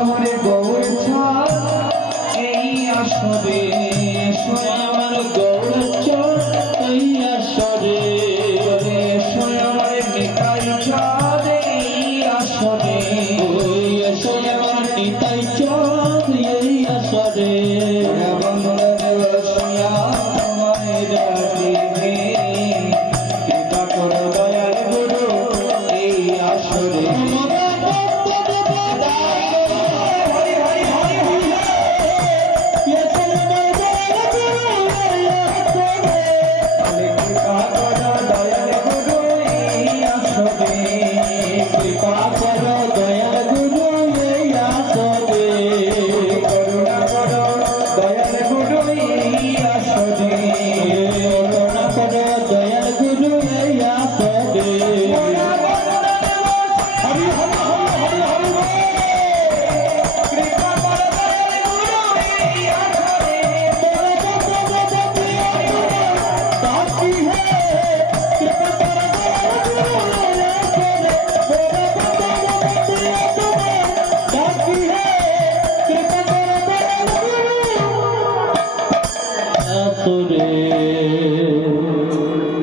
আমার গৌর ছাড় এই আসরে, আমার গৌর ছাড় এই আসরে, আমার নিতাই চাঁদ এই আসরে, আমার নিতাই চাঁদ এই আসরে। কৃপা করো দয়াল গুরু এই আসরে।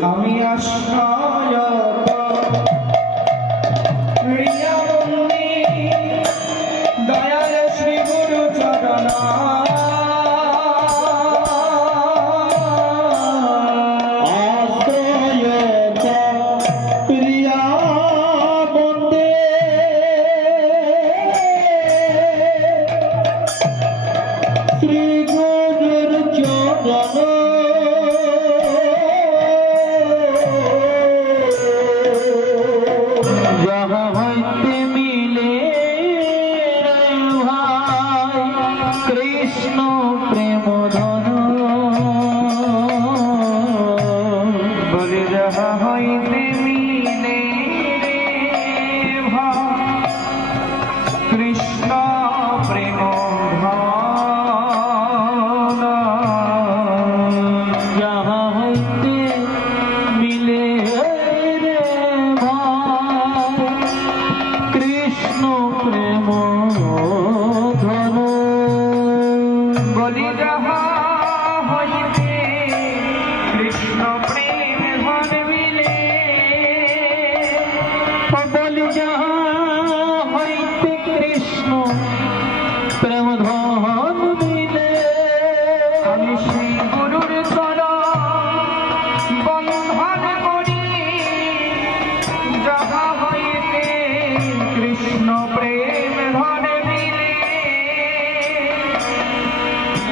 আমি আশ্রয়ত প্রিয়বন্দী দয়াল শ্রী গুরু চরণ, আশ্রয়ত প্রিয়বন্দী শ্রী গুরুর চরণ। যাহা হইতে মিলে ভাই কৃষ্ণ প্রেম ধন, বলে যাহা হইতে মিলে ভাই কৃষ্ণ প্রেম ধন, যাহা হইতে মিলে কৃষ্ণ প্রেম ধন, বলি যাহা হইতে কৃষ্ণ প্রেম ধন মিলে, বলি যাহা হইতে কৃষ্ণ প্রেম ধন মিলে। আমি শ্রী গুরুর চরণ বন্ধন করি, যাহা হইতে কৃষ্ণ প্রেম ধন মিলে।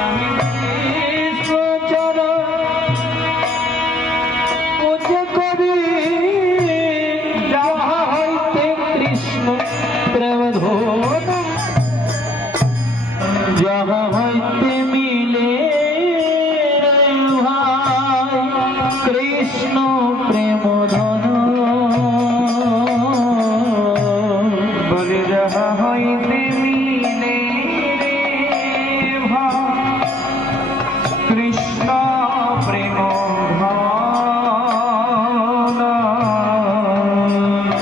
আমি কৃষ্ণ চরণ পূজা করি, যাহা হইতে কৃষ্ণ প্রেম ধন, যাহা হইতে মিলে ভাই কৃষ্ণ প্রেম ধন, বলে যাহা হইতে